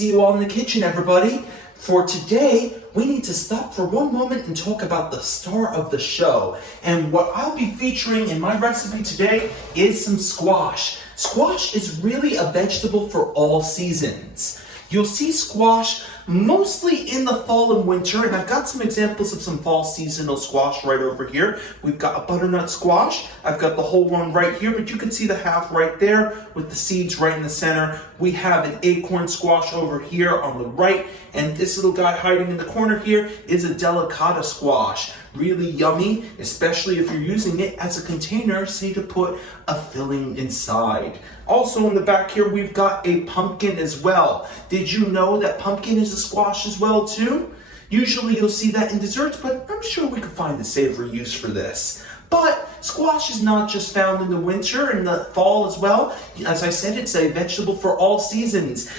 see you all in the kitchen, everybody. For today, we need to stop for one moment and talk about the star of the show. And what I'll be featuring in my recipe today is some squash. Squash is really a vegetable for all seasons. You'll see squash mostly in the fall and winter, and I've got some examples of some fall seasonal squash right over here. We've got a butternut squash. I've got the whole one right here, but you can see the half right there with the seeds right in the center. We have an acorn squash over here on the right, and this little guy hiding in the corner here is a delicata squash. Really yummy, especially if you're using it as a container, say to put a filling inside. Also in the back here, we've got a pumpkin as well. Did you know that pumpkin is a squash as well too? Usually you'll see that in desserts, but I'm sure we could find a savory use for this. But squash is not just found in the winter and the fall as well. As I said, it's a vegetable for all seasons.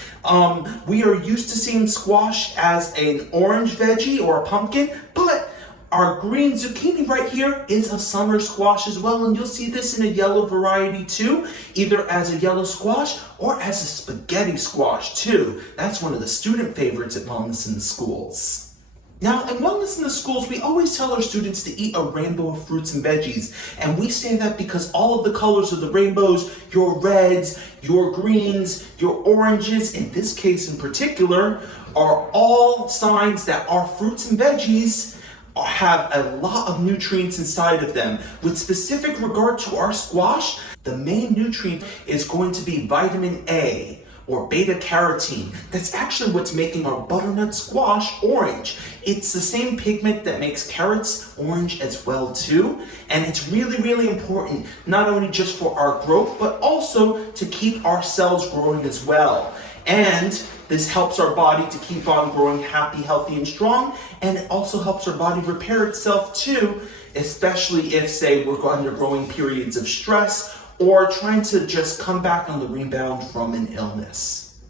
We are used to seeing squash as an orange veggie or a pumpkin, but our green zucchini right here is a summer squash as well, and you'll see this in a yellow variety too, either as a yellow squash or as a spaghetti squash too. That's one of the student favorites at Wellness in the Schools. Now, in Wellness in the Schools, we always tell our students to eat a rainbow of fruits and veggies. And we say that because all of the colors of the rainbows, your reds, your greens, your oranges, in this case in particular, are all signs that our fruits and veggies have a lot of nutrients inside of them. With specific regard to our squash, the main nutrient is going to be vitamin A, or beta carotene. That's actually what's making our butternut squash orange. It's the same pigment that makes carrots orange as well too. And it's really, really important, not only just for our growth, but also to keep our cells growing as well. And this helps our body to keep on growing happy, healthy, and strong. And it also helps our body repair itself too, especially if, say, we're undergoing periods of stress or trying to just come back on the rebound from an illness.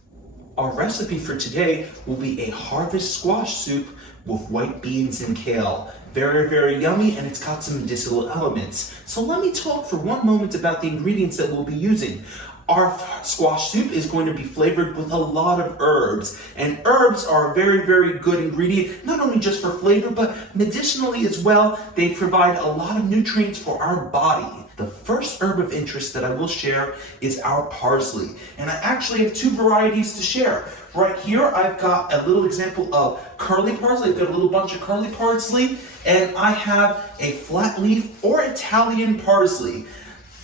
Our recipe for today will be a harvest squash soup with white beans and kale. Very, very yummy, and it's got some medicinal elements. So let me talk for one moment about the ingredients that we'll be using. Our squash soup is going to be flavored with a lot of herbs, and herbs are a very, very good ingredient, not only just for flavor, but medicinally as well. They provide a lot of nutrients for our body. The first herb of interest that I will share is our parsley, and I actually have two varieties to share. Right here, I've got a little example of curly parsley. I've got a little bunch of curly parsley, and I have a flat leaf or Italian parsley.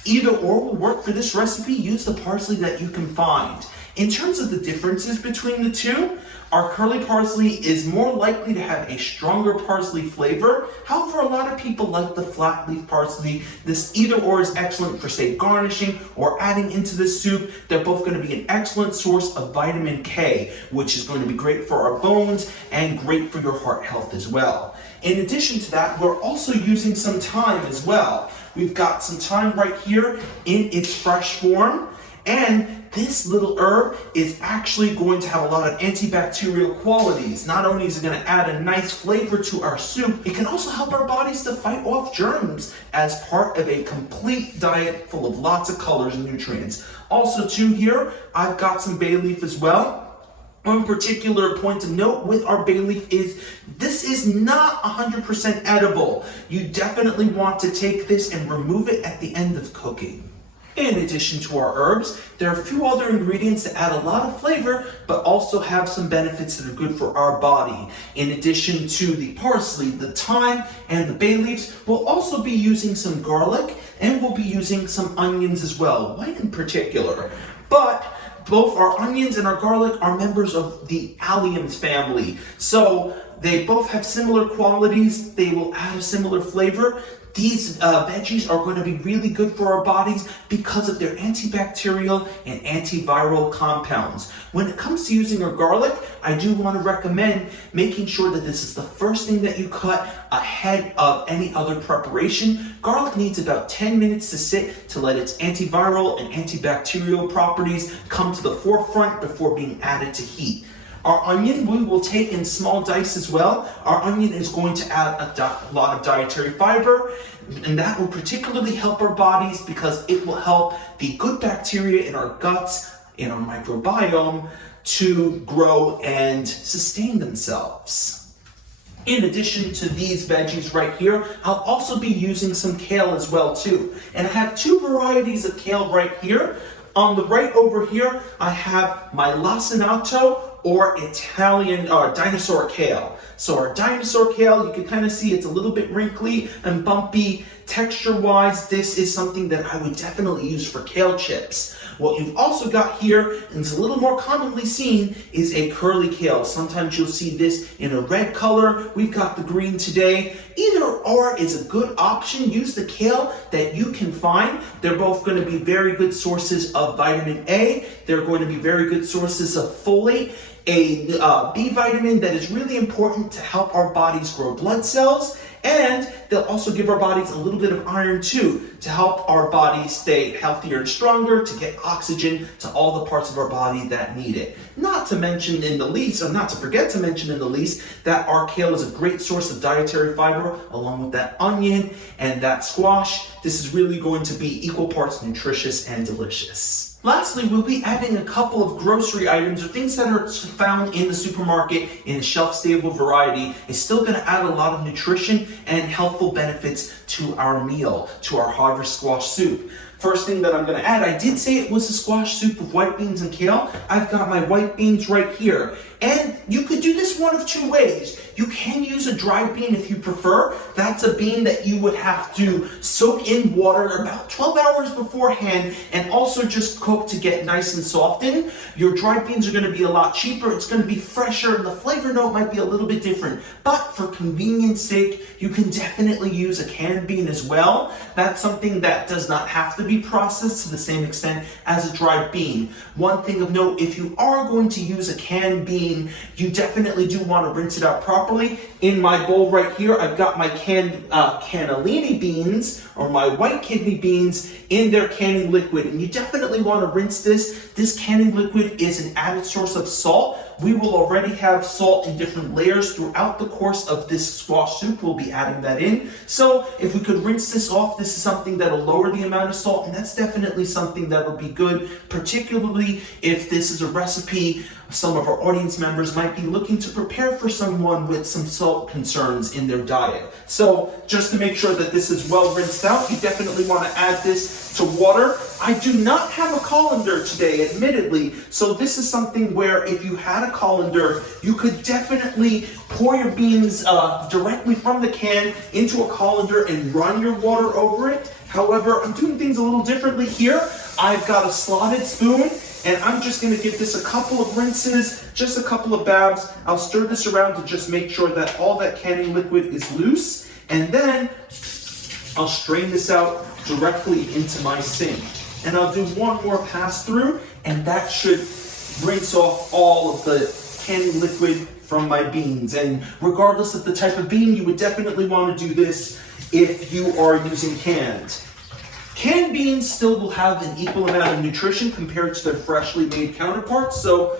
Either or will work for this recipe. Use the parsley that you can find. In terms of the differences between the two, our curly parsley is more likely to have a stronger parsley flavor. However, a lot of people like the flat leaf parsley. This either or is excellent for, say, garnishing or adding into the soup. They're both going to be an excellent source of vitamin K, which is going to be great for our bones and great for your heart health as well. In addition to that, we're also using some thyme as well. We've got some thyme right here in its fresh form, and this little herb is actually going to have a lot of antibacterial qualities. Not only is it going to add a nice flavor to our soup, it can also help our bodies to fight off germs as part of a complete diet full of lots of colors and nutrients. Also too here, I've got some bay leaf as well. One particular point to note with our bay leaf is this is not 100% edible. You definitely want to take this and remove it at the end of cooking. In addition to our herbs, there are a few other ingredients that add a lot of flavor, but also have some benefits that are good for our body. In addition to the parsley, the thyme, and the bay leaves, we'll also be using some garlic, and we'll be using some onions as well, white in particular. But both our onions and our garlic are members of the alliums family. So they both have similar qualities. They will add a similar flavor. These veggies are going to be really good for our bodies because of their antibacterial and antiviral compounds. When it comes to using our garlic, I do want to recommend making sure that this is the first thing that you cut ahead of any other preparation. Garlic needs about 10 minutes to sit to let its antiviral and antibacterial properties come to the forefront before being added to heat. Our onion we will take in small dice as well. Our onion is going to add a lot of dietary fiber, and that will particularly help our bodies because it will help the good bacteria in our guts, in our microbiome, to grow and sustain themselves. In addition to these veggies right here, I'll also be using some kale as well too. And I have two varieties of kale right here. On the right over here, I have my lacinato or Italian dinosaur kale. So our dinosaur kale, you can kind of see it's a little bit wrinkly and bumpy. Texture-wise, this is something that I would definitely use for kale chips. What you've also got here, and it's a little more commonly seen, is a curly kale. Sometimes you'll see this in a red color. We've got the green today. Either or is a good option. Use the kale that you can find. They're both going to be very good sources of vitamin A. They're going to be very good sources of folate, a B vitamin that is really important to help our bodies grow blood cells. And they'll also give our bodies a little bit of iron too, to help our body stay healthier and stronger, to get oxygen to all the parts of our body that need it. Not to mention in the least, or not to forget to mention in the least, that our kale is a great source of dietary fiber, along with that onion and that squash. This is really going to be equal parts nutritious and delicious. Lastly, we'll be adding a couple of grocery items or things that are found in the supermarket in a shelf-stable variety. It's still going to add a lot of nutrition and healthful benefits to our meal, to our harvest squash soup. First thing that I'm going to add, I did say it was a squash soup of white beans and kale. I've got my white beans right here. And you could do this one of two ways. You can use a dried bean if you prefer. That's a bean that you would have to soak in water about 12 hours beforehand and also just cook to get nice and softened. Your dried beans are going to be a lot cheaper. It's going to be fresher and the flavor note might be a little bit different. But for convenience sake, you can definitely use a canned bean as well. That's something that does not have to be processed to the same extent as a dried bean. One thing of note, if you are going to use a canned bean, you definitely do want to rinse it out properly. In my bowl right here, I've got my canned cannellini beans, or my white kidney beans, in their canning liquid. And you definitely want to rinse this. This canning liquid is an added source of salt. We will already have salt in different layers throughout the course of this squash soup. We'll be adding that in. So if we could rinse this off, this is something that'll lower the amount of salt, and that's definitely something that'll be good, particularly if this is a recipe some of our audience members might be looking to prepare for someone with some salt concerns in their diet. So just to make sure that this is well rinsed out, you definitely want to add this to water. I do not have a colander today, admittedly, so this is something where if you had a colander, you could definitely pour your beans directly from the can into a colander and run your water over it. However, I'm doing things a little differently here. I've got a slotted spoon, and I'm just going to give this a couple of rinses, just a couple of babs. I'll stir this around to just make sure that all that canning liquid is loose, and then I'll strain this out directly into my sink. And I'll do one more pass through, and that should rinse off all of the canning liquid from my beans. And regardless of the type of bean, you would definitely want to do this if you are using canned. Canned beans still will have an equal amount of nutrition compared to their freshly made counterparts, so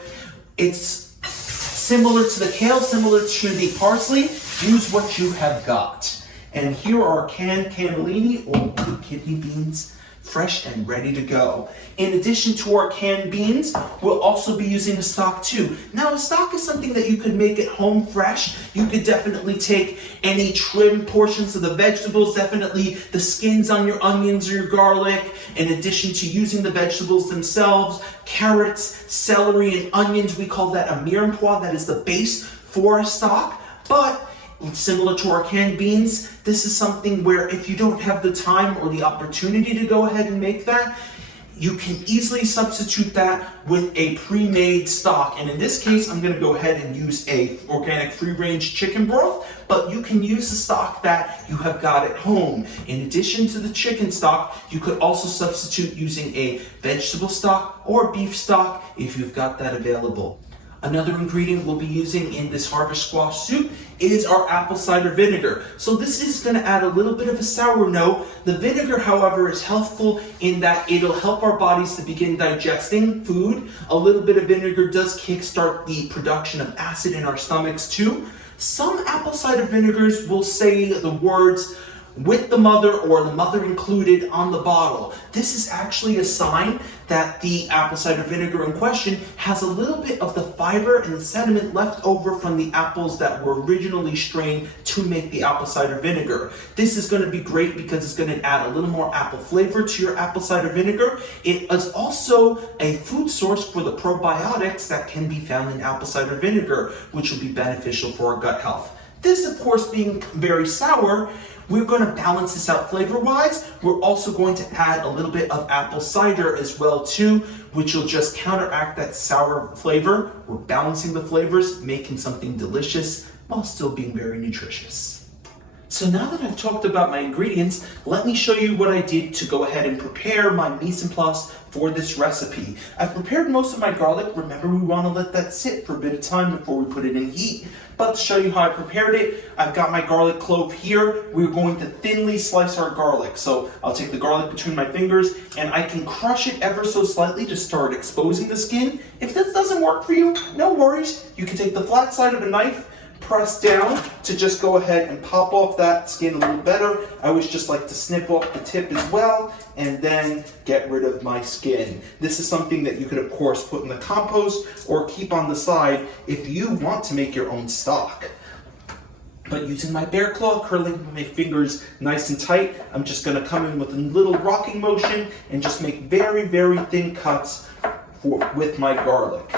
it's similar to the kale, similar to the parsley. Use what you have got. And here are canned cannellini or kidney beans, fresh and ready to go. In addition to our canned beans, we'll also be using a stock too. Now, a stock is something that you could make at home fresh. You could definitely take any trim portions of the vegetables, definitely the skins on your onions or your garlic, in addition to using the vegetables themselves, carrots, celery, and onions. We call that a mirepoix. That is the base for a stock. But similar to our canned beans, this is something where if you don't have the time or the opportunity to go ahead and make that, you can easily substitute that with a pre-made stock. And in this case, I'm going to go ahead and use a organic free-range chicken broth, but you can use the stock that you have got at home. In addition to the chicken stock, you could also substitute using a vegetable stock or beef stock if you've got that available. Another ingredient we'll be using in this harvest squash soup is our apple cider vinegar. So this is going to add a little bit of a sour note. The vinegar, however, is healthful in that it'll help our bodies to begin digesting food. A little bit of vinegar does kickstart the production of acid in our stomachs too. Some apple cider vinegars will say the words with the mother or the mother included on the bottle. This is actually a sign that the apple cider vinegar in question has a little bit of the fiber and the sediment left over from the apples that were originally strained to make the apple cider vinegar. This is going to be great because it's going to add a little more apple flavor to your apple cider vinegar. It is also a food source for the probiotics that can be found in apple cider vinegar, which will be beneficial for our gut health. This, of course, being very sour, we're going to balance this out flavor-wise. We're also going to add a little bit of apple cider as well too, which will just counteract that sour flavor. We're balancing the flavors, making something delicious while still being very nutritious. So now that I've talked about my ingredients, let me show you what I did to go ahead and prepare my mise en place for this recipe. I've prepared most of my garlic. Remember, we want to let that sit for a bit of time before we put it in heat. But to show you how I prepared it, I've got my garlic clove here. We're going to thinly slice our garlic. So I'll take the garlic between my fingers and I can crush it ever so slightly to start exposing the skin. If this doesn't work for you, no worries. You can take the flat side of a knife, press down to just go ahead and pop off that skin a little better. I always just like to snip off the tip as well and then get rid of my skin. This is something that you could of course put in the compost or keep on the side if you want to make your own stock. But using my bear claw, curling my fingers nice and tight, I'm just going to come in with a little rocking motion and just make very, very thin cuts with my garlic.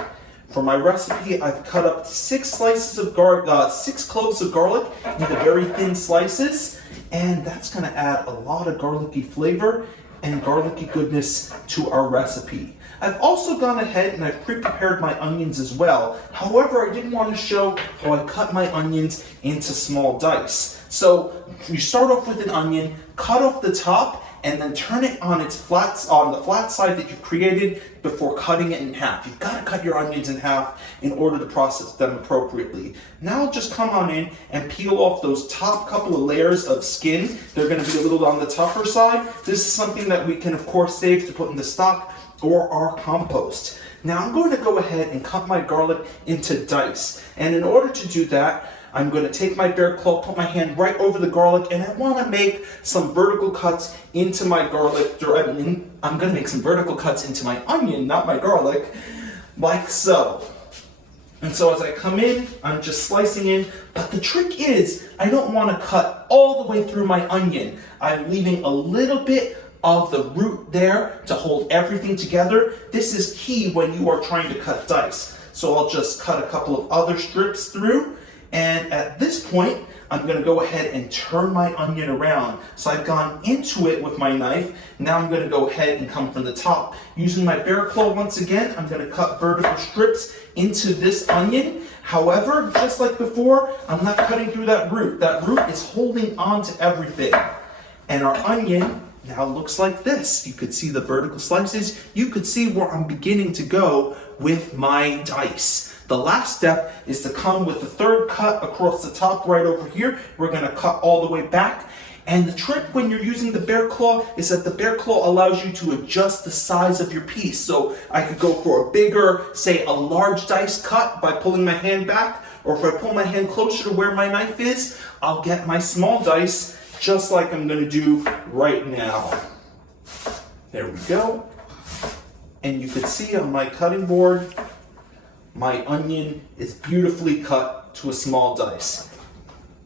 For my recipe, I've cut up 6 cloves of garlic into very thin slices, and that's going to add a lot of garlicky flavor and garlicky goodness to our recipe. I've also gone ahead and I've pre-prepared my onions as well. However, I didn't want to show how I cut my onions into small dice. So you start off with an onion, cut off the top, and then turn it on the flat side that you've created before cutting it in half. You've got to cut your onions in half in order to process them appropriately. Now just come on in and peel off those top couple of layers of skin. They're going to be a little on the tougher side. This is something that we can of course save to put in the stock or our compost. Now I'm going to go ahead and cut my garlic into dice. And in order to do that, I'm going to take my bear claw, put my hand right over the garlic, and I want to make some vertical cuts into my garlic. I'm going to make some vertical cuts into my onion, not my garlic, like so. And so as I come in, I'm just slicing in, but the trick is I don't want to cut all the way through my onion. I'm leaving a little bit of the root there to hold everything together. This is key when you are trying to cut dice. So I'll just cut a couple of other strips through. And at this point, I'm going to go ahead and turn my onion around. So I've gone into it with my knife. Now I'm going to go ahead and come from the top. Using my bear claw once again, I'm going to cut vertical strips into this onion. However, just like before, I'm not cutting through that root. That root is holding on to everything. And our onion now looks like this. You could see the vertical slices. You could see where I'm beginning to go with my dice. The last step is to come with the third cut across the top right over here. We're going to cut all the way back. And the trick when you're using the bear claw is that the bear claw allows you to adjust the size of your piece. So I could go for a bigger, say a large dice cut by pulling my hand back. Or if I pull my hand closer to where my knife is, I'll get my small dice just like I'm going to do right now. There we go. And you can see on my cutting board, my onion is beautifully cut to a small dice.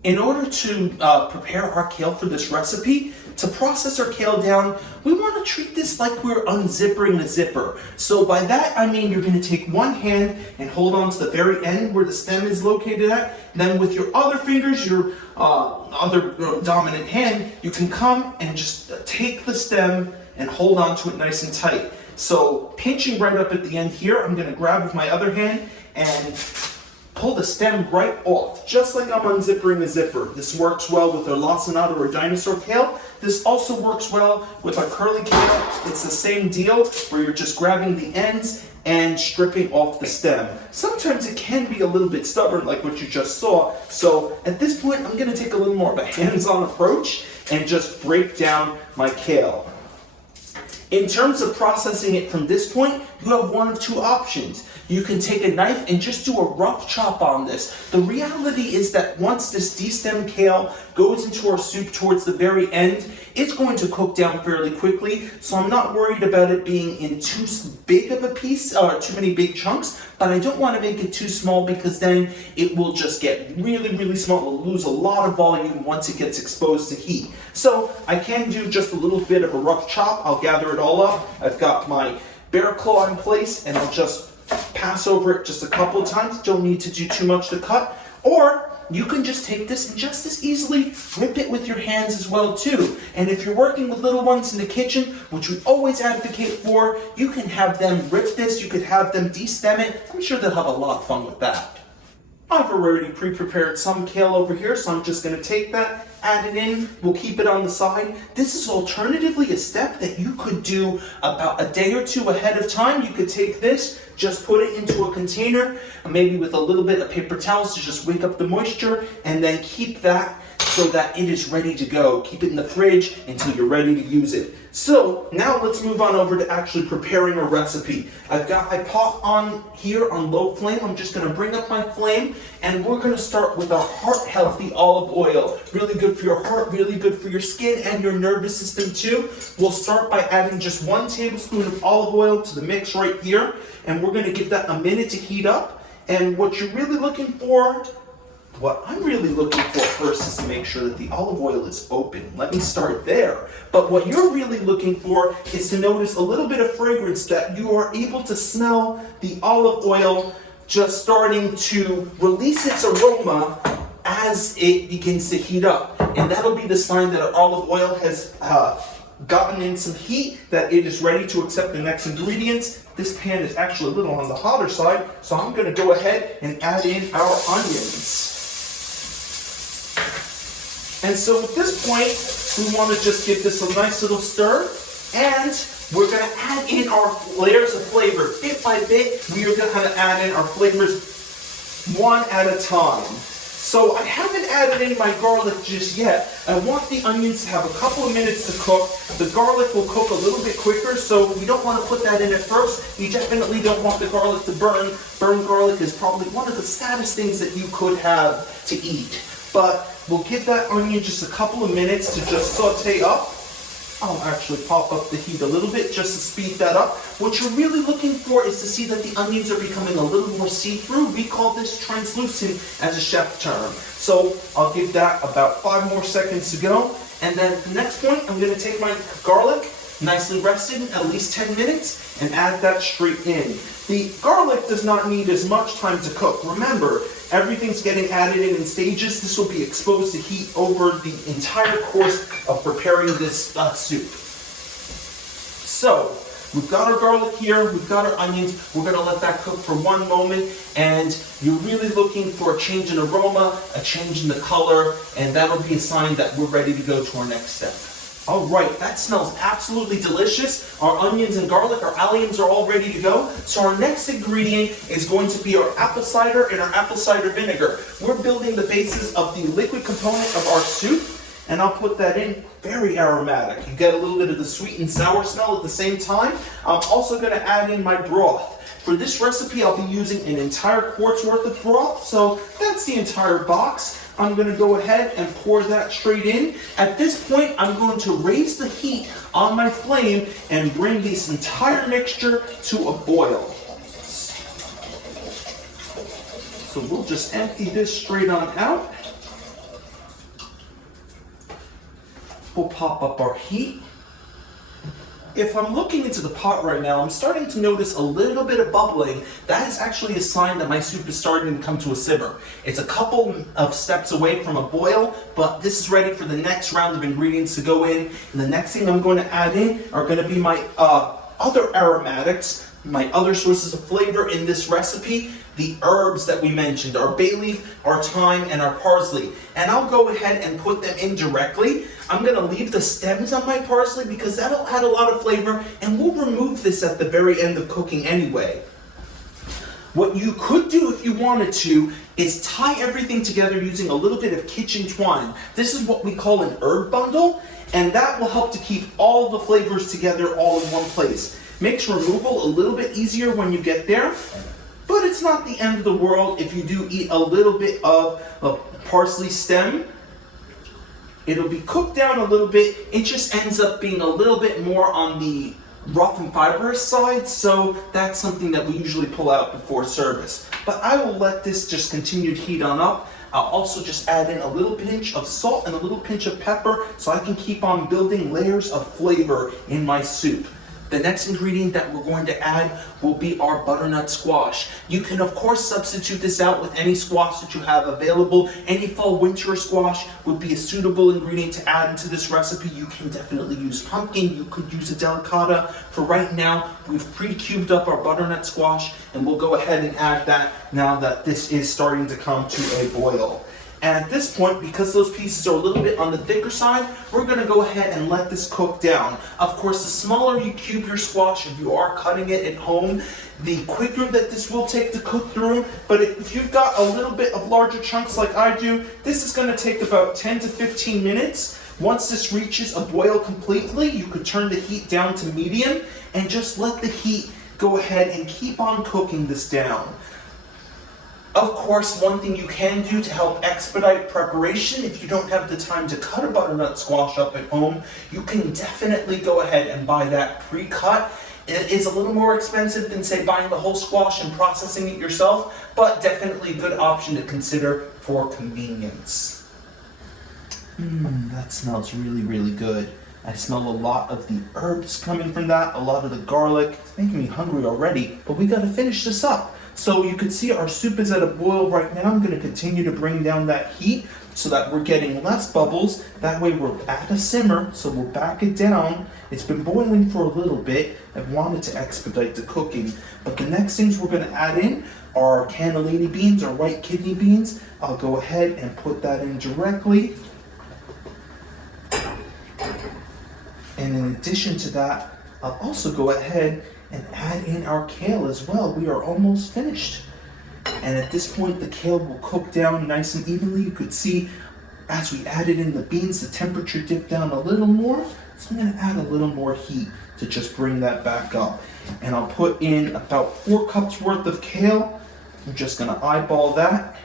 In order to prepare our kale for this recipe, to process our kale down, we want to treat this like we're unzipping a zipper. So by that I mean you're going to take one hand and hold on to the very end where the stem is located at. Then with your other fingers, your other dominant hand, you can come and just take the stem and hold on to it nice and tight. So pinching right up at the end here, I'm going to grab with my other hand and pull the stem right off, just like I'm unzipping a zipper. This works well with our lacinato or dinosaur kale. This also works well with our curly kale. It's the same deal where you're just grabbing the ends and stripping off the stem. Sometimes it can be a little bit stubborn like what you just saw. So at this point, I'm going to take a little more of a hands-on approach and just break down my kale. In terms of processing it from this point, you have one of two options. you can take a knife and just do a rough chop on this. The reality is that once this destemmed kale goes into our soup towards the very end, it's going to cook down fairly quickly, so I'm not worried about it being in too big of a piece, or too many big chunks, but I don't want to make it too small because then it will just get really, really small. It will lose a lot of volume once it gets exposed to heat. So I can do just a little bit of a rough chop. I'll gather it all up. I've got my bear claw in place, and I'll just pass over it just a couple of times. Don't need to do too much to cut. Or you can just take this and just as easily rip it with your hands as well too. And if you're working with little ones in the kitchen, which we always advocate for, you can have them rip this, you could have them destem it. I'm sure they'll have a lot of fun with that. I've already pre-prepared some kale over here, so I'm just going to take that, add it in, we'll keep it on the side. This is alternatively a step that you could do about a day or two ahead of time. You could take this, just put it into a container, maybe with a little bit of paper towels to just wake up the moisture, and then keep that so that it is ready to go. Keep it in the fridge until you're ready to use it. So now let's move on over to actually preparing a recipe. I've got my pot on here on low flame. I'm just going to bring up my flame, and we're going to start with our heart-healthy olive oil. Really good for your heart, really good for your skin and your nervous system too. We'll start by adding just 1 tablespoon of olive oil to the mix right here, and we're going to give that a minute to heat up. And what you're really looking for, what I'm really looking for first is to make sure that the olive oil is open. Let me start there. But what you're really looking for is to notice a little bit of fragrance, that you are able to smell the olive oil just starting to release its aroma as it begins to heat up. And that'll be the sign that our olive oil has gotten in some heat, that it is ready to accept the next ingredients. This pan is actually a little on the hotter side, so I'm going to go ahead and add in our onions. And so at this point, we want to just give this a nice little stir, and we're going to add in our layers of flavor. Bit by bit, we are going to add in our flavors one at a time. So I haven't added in my garlic just yet. I want the onions to have a couple of minutes to cook. The garlic will cook a little bit quicker, so we don't want to put that in at first. You definitely don't want the garlic to burn. Burned garlic is probably one of the saddest things that you could have to eat. But we'll give that onion just a couple of minutes to just saute up. I'll actually pop up the heat a little bit just to speed that up. What you're really looking for is to see that the onions are becoming a little more see-through. We call this translucent as a chef term. So I'll give that about 5 more seconds to go. And then at the next point, I'm going to take my garlic, nicely rested, at least 10 minutes, and add that straight in. The garlic does not need as much time to cook. Remember, everything's getting added in stages. This will be exposed to heat over the entire course of preparing this soup. So, we've got our garlic here, we've got our onions. We're going to let that cook for 1 moment, and you're really looking for a change in aroma, a change in the color, and that'll be a sign that we're ready to go to our next step. All right, that smells absolutely delicious. Our onions and garlic, our alliums are all ready to go. So our next ingredient is going to be our apple cider and our apple cider vinegar. We're building the basis of the liquid component of our soup, and I'll put that in. Very aromatic. You get a little bit of the sweet and sour smell at the same time. I'm also going to add in my broth. For this recipe, I'll be using an entire quart's worth of broth, so that's the entire box. I'm going to go ahead and pour that straight in. At this point, I'm going to raise the heat on my flame and bring this entire mixture to a boil. So we'll just empty this straight on out. We'll pop up our heat. If I'm looking into the pot right now, I'm starting to notice a little bit of bubbling. That is actually a sign that my soup is starting to come to a simmer. It's a couple of steps away from a boil, but this is ready for the next round of ingredients to go in. And the next thing I'm going to add in are going to be my other aromatics, my other sources of flavor in this recipe, the herbs that we mentioned, our bay leaf, our thyme, and our parsley. And I'll go ahead and put them in directly. I'm going to leave the stems on my parsley because that'll add a lot of flavor, and we'll remove this at the very end of cooking anyway. What you could do if you wanted to is tie everything together using a little bit of kitchen twine. This is what we call an herb bundle, and that will help to keep all the flavors together all in one place. Makes removal a little bit easier when you get there. but it's not the end of the world if you do eat a little bit of a parsley stem. It'll be cooked down a little bit. It just ends up being a little bit more on the rough and fibrous side, so that's something that we usually pull out before service. But I will let this just continue to heat on up. I'll also just add in a little pinch of salt and a little pinch of pepper so I can keep on building layers of flavor in my soup. The next ingredient that we're going to add will be our butternut squash. You can of course substitute this out with any squash that you have available. Any fall winter squash would be a suitable ingredient to add into this recipe. You can definitely use pumpkin, you could use a delicata. For right now, we've pre-cubed up our butternut squash and we'll go ahead and add that now that this is starting to come to a boil. And at this point, because those pieces are a little bit on the thicker side, we're gonna go ahead and let this cook down. Of course, the smaller you cube your squash, if you are cutting it at home, the quicker that this will take to cook through. But if you've got a little bit of larger chunks like I do, this is gonna take about 10 to 15 minutes. Once this reaches a boil completely, you could turn the heat down to medium and just let the heat go ahead and keep on cooking this down. Of course, one thing you can do to help expedite preparation, if you don't have the time to cut a butternut squash up at home, you can definitely go ahead and buy that pre-cut. It is a little more expensive than, say, buying the whole squash and processing it yourself, but definitely a good option to consider for convenience. That smells really, really good. I smell a lot of the herbs coming from that, a lot of the garlic. It's making me hungry already, but we gotta finish this up. So you can see our soup is at a boil right now. I'm gonna continue to bring down that heat so that we're getting less bubbles. That way we're at a simmer, so we'll back it down. It's been boiling for a little bit. I've wanted to expedite the cooking. But the next things we're gonna add in are cannellini beans, or white kidney beans. I'll go ahead and put that in directly. And in addition to that, I'll also go ahead and add in our kale as well. We are almost finished. And at this point, the kale will cook down nice and evenly. You could see as we added in the beans, the temperature dipped down a little more. So I'm gonna add a little more heat to just bring that back up. And I'll put in about 4 cups worth of kale. I'm just gonna eyeball that.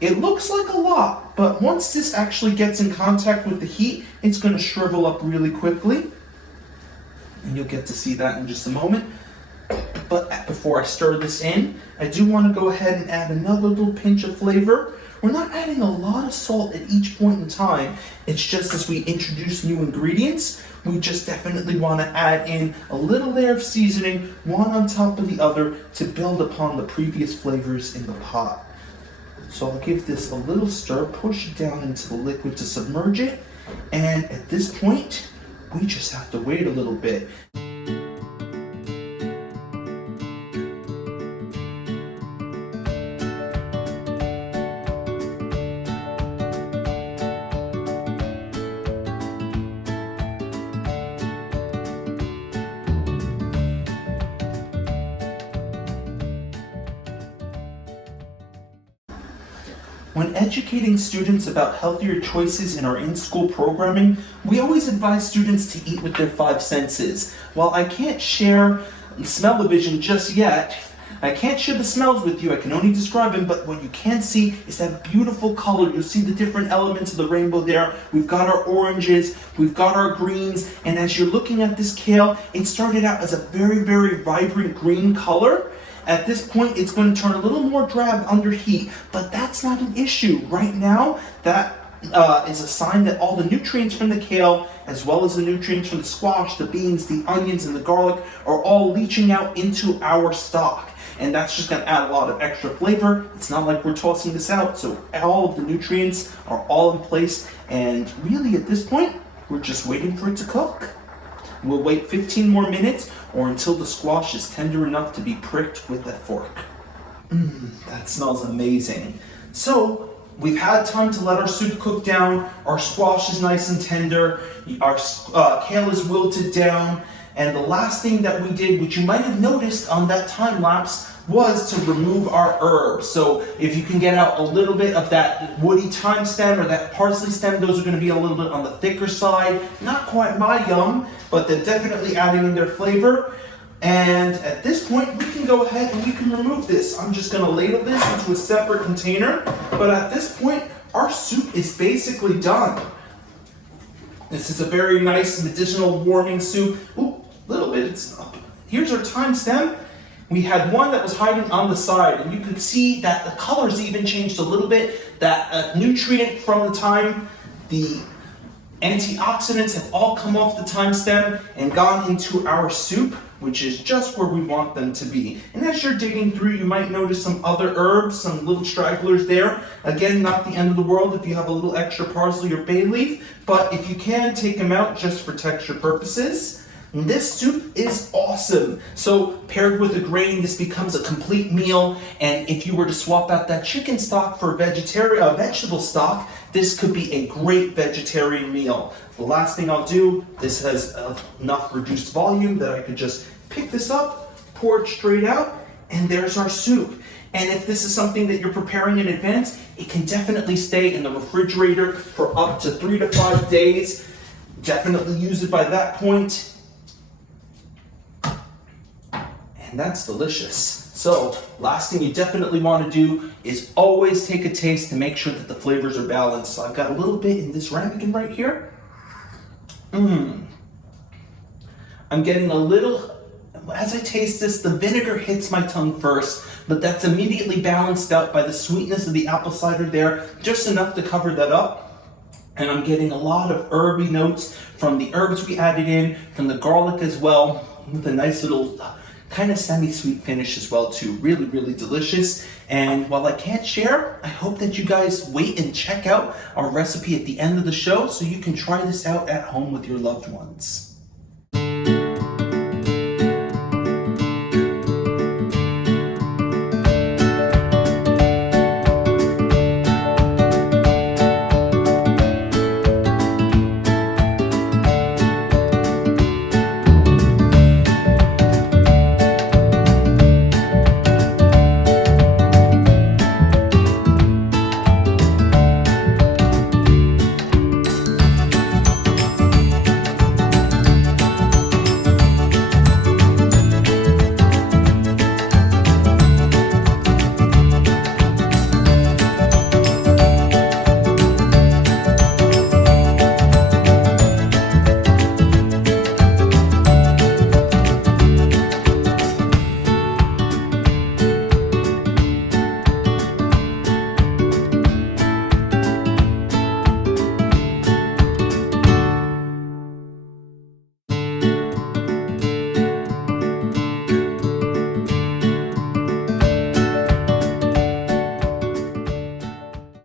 It looks like a lot, but once this actually gets in contact with the heat, it's gonna shrivel up really quickly. And you'll get to see that in just a moment. But before I stir this in, I do want to go ahead and add another little pinch of flavor. We're not adding a lot of salt at each point in time. It's just as we introduce new ingredients, we just definitely want to add in a little layer of seasoning, one on top of the other, to build upon the previous flavors in the pot. So I'll give this a little stir, push it down into the liquid to submerge it, and at this point, we just have to wait a little bit. When educating students about healthier choices in our in-school programming, we always advise students to eat with their 5 senses. While I can't share smell-o-vision just yet, I can't share the smells with you, I can only describe them, but what you can see is that beautiful color. You'll see the different elements of the rainbow there. We've got our oranges, we've got our greens, and as you're looking at this kale, it started out as a very, very vibrant green color. At this point, it's going to turn a little more drab under heat, but that's not an issue. Right now, that is a sign that all the nutrients from the kale, as well as the nutrients from the squash, the beans, the onions, and the garlic, are all leaching out into our stock. And that's just going to add a lot of extra flavor. It's not like we're tossing this out, so all of the nutrients are all in place. And really, at this point, we're just waiting for it to cook. We'll wait 15 more minutes or until the squash is tender enough to be pricked with a fork. That smells amazing. So, we've had time to let our soup cook down, our squash is nice and tender, our kale is wilted down, and the last thing that we did, which you might have noticed on that time lapse, was to remove our herbs. So if you can get out a little bit of that woody thyme stem or that parsley stem, those are going to be a little bit on the thicker side. Not quite my yum, but they're definitely adding in their flavor. And at this point, we can go ahead and we can remove this. I'm just gonna ladle this into a separate container. But at this point, our soup is basically done. This is a very nice medicinal warming soup. Ooh, little bit. Here's our time stem. We had one that was hiding on the side, and you could see that the colors even changed a little bit. That nutrient from the thyme, the antioxidants have all come off the thyme stem and gone into our soup, which is just where we want them to be. And as you're digging through, you might notice some other herbs, some little stragglers there. Again, not the end of the world if you have a little extra parsley or bay leaf, but if you can, take them out just for texture purposes. And this soup is awesome. So paired with the grain, this becomes a complete meal. And if you were to swap out that chicken stock for vegetable stock, this could be a great vegetarian meal. The last thing I'll do, this has enough reduced volume that I could just pick this up, pour it straight out, and there's our soup. And if this is something that you're preparing in advance, it can definitely stay in the refrigerator for up to 3 to 5 days. Definitely use it by that point. And that's delicious. So, last thing you definitely want to do is always take a taste to make sure that the flavors are balanced. So I've got a little bit in this ramekin right here. I'm getting a little, as I taste this, the vinegar hits my tongue first, but that's immediately balanced out by the sweetness of the apple cider there, just enough to cover that up. And I'm getting a lot of herby notes from the herbs we added in, from the garlic as well, with a nice little kind of semi-sweet finish as well too. Really, really delicious. And while I can't share, I hope that you guys wait and check out our recipe at the end of the show so you can try this out at home with your loved ones.